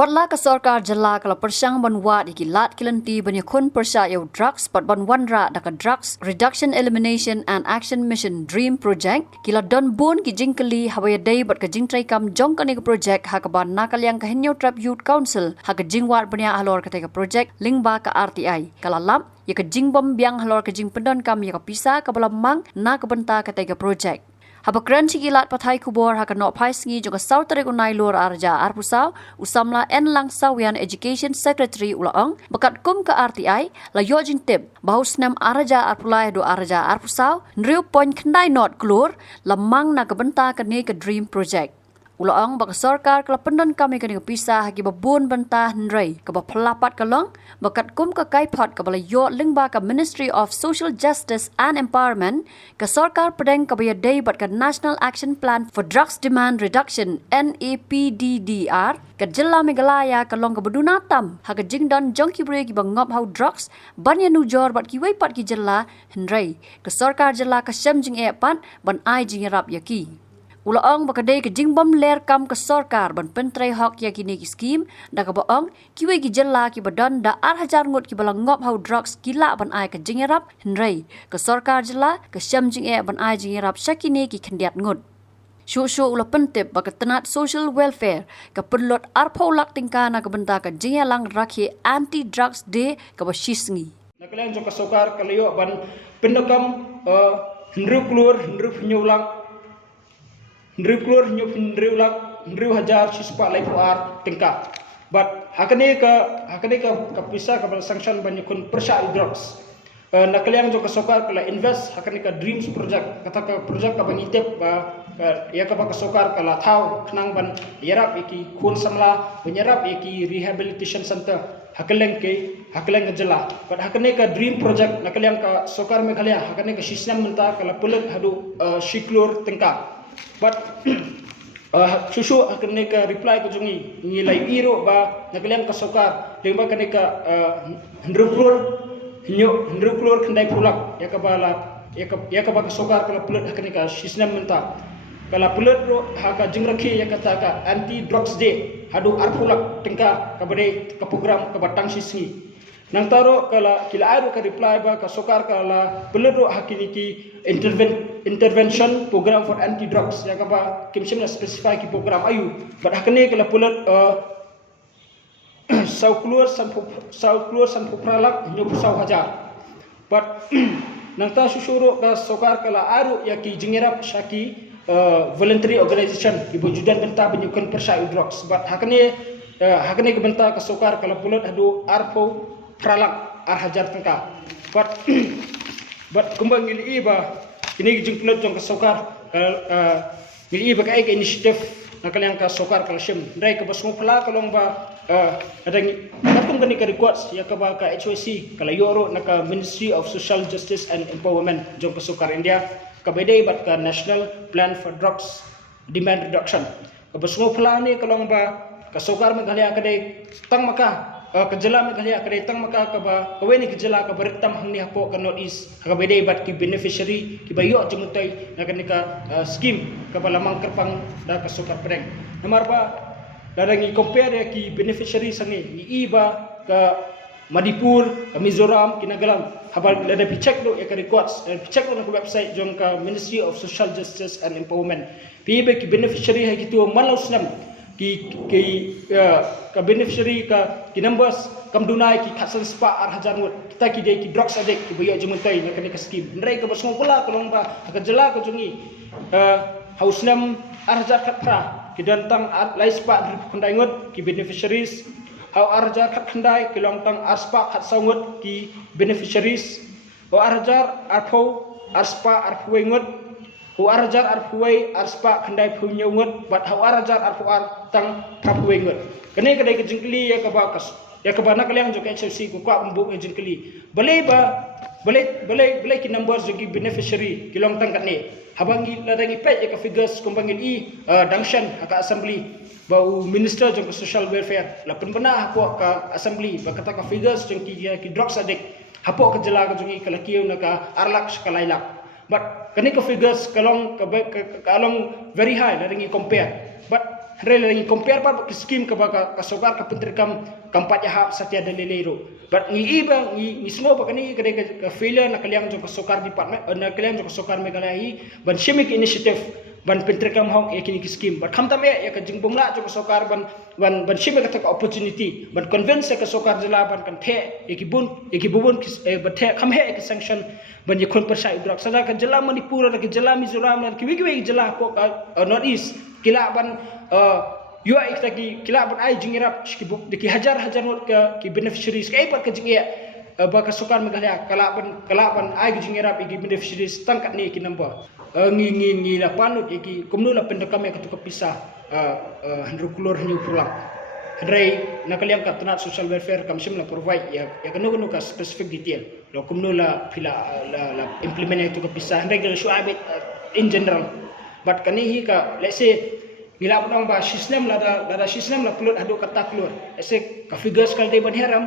Watla ka sarkar jala kala persyang banwa di kilat kilanti banyakun persya yau drugs pat banwanra daka drugs reduction elimination and action mission dream project kila don bun ki jingkali hawaya day bat ka jingtrai kam jong kani ka project hakaban nakalyang ka henyo trap youth council haka jingwat banya halor ka ka project lingba ka RTI kala lam ya ka jingbom biang halor ka jing pendon kam ya ka pisa ka balamang na ka benta ka ka project Habakran sigilat pathai kubor haka no pai sngi juga sautare unai lur arja arpusau usamla en lang sawian education secretary ulaong bakat kum ke RTI la yojin tip bahus nam arja arpulai do arja arpusau nriu point kendai not Klur lamang na kebenta kene ke dream project Ulaong baka sarkar kala pendon kami kani pisah hagi babun bentah nrei ke pelapat kalong bakat kum ke kaipot ke bala yo lingba ke Ministry of Social Justice and Empowerment ke sarkar pedeng ke baya day bat ke National Action Plan for Drugs Demand Reduction NAPDDR ke jela Meghalaya kalong ke beduna tam hagi jingdon jongki bre ki bangop hau drugs banya nujor bat ki waipat ki jela nrei ke sarkar jela ke syam jing epan ban ai jing rap yaki Ulaong bakadai ke jingbom ler kam ke sarkar ban pentrai hok ya kini ki skim da ka baong kiwe ki jela ki badan da hajar ngut ki balang ngop hau drugs kila ban ai ke jingerap henrei ke sarkar jela ke syam jing e ban ai jingerap syakini ki khendiat ngut Shushu ula pentip baka tenat social welfare ke Pynlut arpolak tingkana ke benta ke Jingrakhe anti drugs day ke basisngi Nakalian jo ka sarkar kalayo ban pendekam hendru Klur hendru penyulang Klur nyu hajar sispa lai puar tingkat but hakane ka pisa ka sanction banyakun persya drugs nakaliang jo ka sokar kala invest hakane ka dreams project kata ka project ka bangitep ya ka sokar kala thau khnang ban yarap iki khun samla banyarap iki rehabilitation center hakaleng jela but hakane ka dream project nakaliang ka sokar Meghalaya hakane ka system menta kala pulut hadu shiklur tingkat but susu akan neka reply ke jungi nilai iro ba nakaliang ka sokar lengba ka neka hendru Klur kendai pulak ya ka ba ka sokar kala pulut akan neka system menta kala pulut ro haka Jingrakhe ya kata ka anti drugs day hadu arpulak tingka ka bade ka program ka batang sisni nang taro kala kila aru ka reply ba ka sokar kala pulut ro hakini ki intervention program for anti drugs ya kaba kimsim na specify ki program ayu but hakane kala pulat sau Klur san pralak nyu sau hajar but nang ta susuro ka sokar kala aru ya ki jingerap syaki voluntary organization ibu judan benta benyukan persya drugs but hakane ke benta ka sokar kala pulat hadu arpo pralak ar hajar tengka but kumbang ngili iba ini jingplot jong ka sokar ngili iba ka ek initiative nakaliang ka sokar kala syem ndai ka basmo pala kalong ba adang katung gani ka request ya ka ba ka HOC kala yoro naka Ministry of Social Justice and Empowerment jong ka sokar India ka bedai bat ka National Plan for Drugs Demand Reduction ka basmo pala ni kalong ba ka sokar Meghalaya kadai tang maka kejela Meghalaya kadai tang maka ka ba kaweni kejela ka baritam hangni hapo ka North East ka bedai bat ki beneficiary ki bayo jumutai na kanika scheme ka balamang kerpang da ka sokar pedeng nomor ba darangi compare ya ki beneficiary sangi ni iba ka Madipur ka Mizoram kinagalang habal ada picek do ya ka records picek do na website jong ka Ministry of Social Justice and Empowerment pibe ki beneficiary ha gitu malaus nam ka beneficiary ka numbers kam dunai ki khasan spa ar hajar ngut kita ki dei ki drugs addict ki bayo jumuntai na kani ka scheme ndrai ka basmo pula kolong ba ka jela ka jungi hausnam ar hajar khatra ki dantang lai spa khandai ngut ki beneficiaries hau ar hajar khandai ki long tang ar spa khat sangut ki beneficiaries o ar hajar ar pho ar spa ar phuai ngut hu arajar arfuai arspa khandai phunyeungut bat hu arajar arfuar tang thapui ngut kene kadai ke jingkli ya ka bakas ya ka bana kaliang jo ke HFC ku ka umbu ke jingkli balai ki numbers jo ki beneficiary kilong tang katne habangi ladangi pet ya ka figures kumbangil dangshan ka assembly bau minister jo social welfare la penbena aku ka assembly ba kata ka figures jo ki drugs addict hapo ka jela ka jongi kala kiu na ka arlak skalailak but kani ka figures kalong very high ladangi compare but lagi compare pa ke scheme ke baka kasokar ka penterkam kampat yahap satia dalilero but ngi iba ngi semua pa kani ke failure na kaliang jong kasokar department na kaliang jong kasokar Meghalaya ban shimik initiative ban penterkam hong yakini scheme but khamta me ya ka jingbomla jong kasokar ban shimik ka opportunity ban convince ka kasokar jala ban kan the yakibubun ban the khamhe ka sanction ban yakon persai udrak saja ka jala Manipur ka jala Mizoram ki wigi jala ko north east kila ban yua ikta ki kila ban ai jingirap skibuk de ki hajar not ki beneficiaries kai pat ka jingia ba ka sokar Meghalaya kala ban ai jingirap ki beneficiaries tangkat ni ki number ngi la panut ki komnu la pendekam ya ka pisah handru Klur new pulang Ray nakaliam ka tunat social welfare kamsim la provide ya kanu ka specific detail lo komnu la pila la implement itu ka pisah regular shuabit in general but kani hi ka let's say bila punang ba system la system la Pynlut hadu kata Klur let's say ka figures kal de ban heram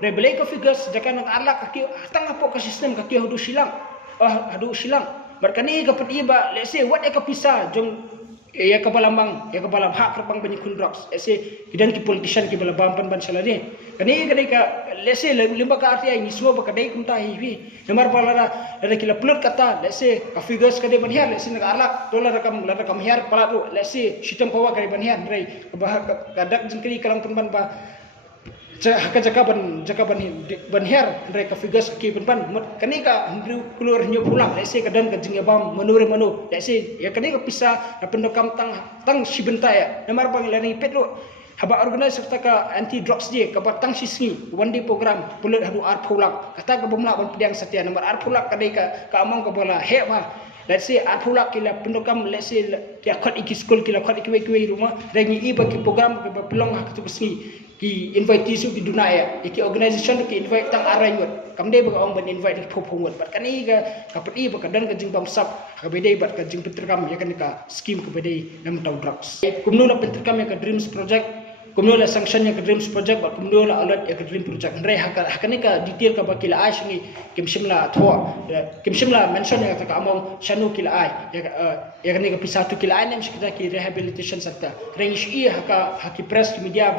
re belai ka figures jakan nak alak ka tang apa ka system ka hadu Shillong but kani ka pet iba let's say what ka pisah jong ya ka balamang hak rabang banyikun drugs let's say kidan ki politician ki balabam ban salani kani ka let's say limba ka arti ai niswa ba kadai kumta hi namar palara ada kila Pynlut kata let's say ka figures ka de ban her let's say nak alak dollar rakam her pala tu let's say shitam pawa ka ban her rai ka dak jingkali kalang ban ba jaka ban her rai ka figures ki ban kani ka Andrew Klur nyu pulang let's say kadan ka jingbam manu let's say ya kani ka pisah na pendokam tang sibenta ya namar bang lani petro haba organize serta ka anti drugs dia ka batang sisngi one day program Pynlut hadu ar phulak kata ka bomla ban pediang setia nomor ar phulak kadai ka among ka bola he ma let's say ar phulak kila pendokam let's say kia khot iki school kila khot iki rumah rangi iba ki program ka pelong hak tu sni ki invite tisu ki dunaya ki organization ki invite tang arayut kamde ba ong ban invite ki phopongwat bat kani ka pati ba kadan ka jingbam sap ka bedai bat ka jing petrkam ya kan ka scheme ka bedai nam taw drugs kumno la petrkam ya ka dreams project kumno la sanction ya ka dreams project ba kumno la alert ya ka dream project re hakani ka detail ka bakila ai shingi kimshimla thwa kimshimla mention ya ka among shanu kila ai ya kan ka pisatu kila ai nem shikita ki rehabilitation sakta rengish i haki press media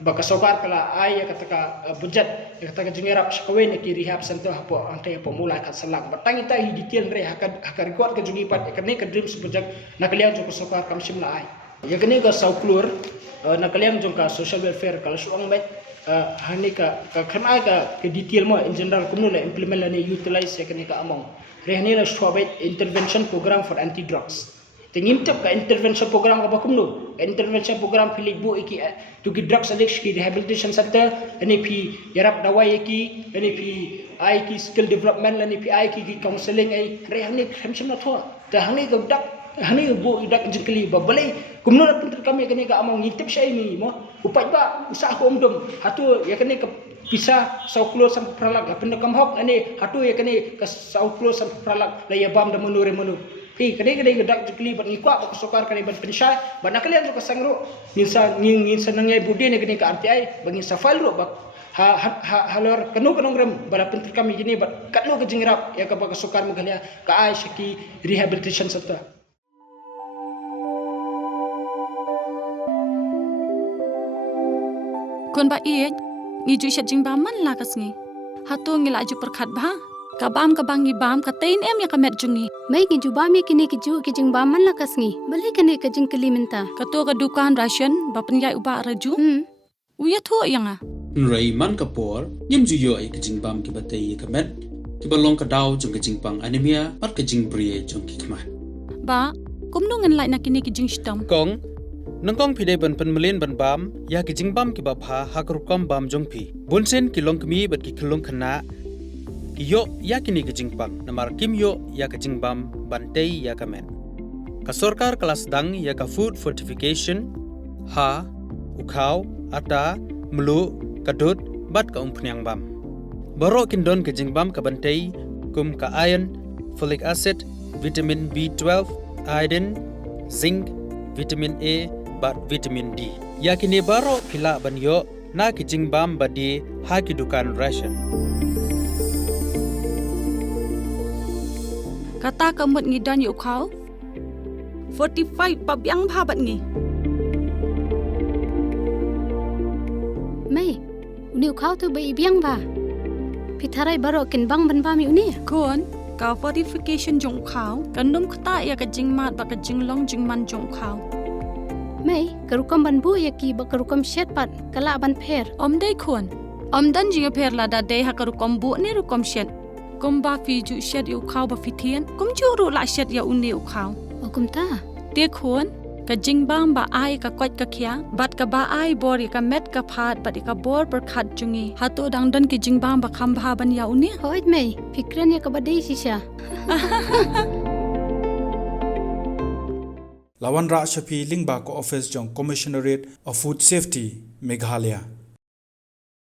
baka sokar kala ay kataka budget kataka jingirap shkawen ki rehab center hapo ante pemula kat salak batang ita hi detail re haka record ka junipat ekane ka dreams project nakalian jo sokar kam shimla ay yakane ka Klur nakalian jo ka social welfare kala Shillong Mail hani ka khana ka detail mo in general kumula implement la utilize yakane ka among re hani la shwabet intervention program for anti drugs Tengimtap ka intervention program ka bakumno intervention program pilibu iki to ki drugs addiction ki rehabilitation center ani pi yarap dawai ki ani pi ai ki skill development ani pi ai ki counseling ai rehani khamshim na thwa ta hani ka dak hani bu idak jingkli ba balai kumno na pinter kami kani ka among ngitip syai mi mo upai ba usah ko omdom hatu ya kani ka pisah Klur sam pralak ka pendekam hok ani hatu ya kani ka Klur sam pralak la ya bam da menure kadai gedak jekli ban ikwa ba sokar kadai ban pensyai ban nakalian jo kasangro ngin sanangai bude ne gini ka RTI bangin safal ro ba halor kanu rem bala pentir kami gini ba katno ke jingrap ya ka ba sokar Meghalaya ka ai shaki rehabilitation center kon ba iet ngi ju shat jing ba man la kasngi hatu ngi la ju perkhat ba kabam kabangi bam katain em ya kamet jungi mai ki juba mi kini ki ju ki jing ba man la kasngi bale kane ka jing kali minta kato ka dukan ration bapen yai uba raju uya tho yanga Ray man kapor yim ju yo ai ka jing bam ki batai kamet ki balong ka daw jong ka jing pang anemia pat ka jing brie jong ki kma ba kumnu ngan lai nakini ki jing stam kong nangkong pide ban penmelin ban bam ya ki jing bam ki ba pha hakrukam bam jong pi bunsen ki long kmi bat ki khlong khana Yo yakini ke jingpang namar kim yo ya ke jingbam bantei ya kamen ka sorkar kelas dang ya ka food fortification ha ukhaw ata mlu kadut bat ka umpnyang bam baro kindon ke jingbam ka bantei kum ka iron folic acid vitamin B12 iodine zinc vitamin A bat vitamin D yakini baro pila ban yo na ke jingbam badi ha ki dukan ration kata kamut ngi dan yu khau 45 pabyang bhabat ngi Mai, uni ukau tu bai ibiang ba. Pitharai baro kin bang ban ba mi uni. Kun, ka fortification jong khao, ka num khta ya ka jingmat ba ka jinglong jingman jong khao. Mai, karukam ban bu ya ki ba karukam shet pat kala ban pher. Om dai kun. Om dan jinga pher la da dei ha ka rukom bu ne rukom shet. Kum ba fi ju shet yu khao ba fitien, kum ju ru la shet ya uni khao. Okum ta. Te kun, ka jingbang ba ai ka kwat ka khia, bat ka ba ai bor ya ka met ka phat bat ka bor per khat jungi. Hato dang dan ki jingbang ba kham ba ban ya uni. Hoit mai, fikran ya ka badai sisha. Lawan Ra Shafi Lingba Ko Office Jong Commissionerate of Food Safety Meghalaya.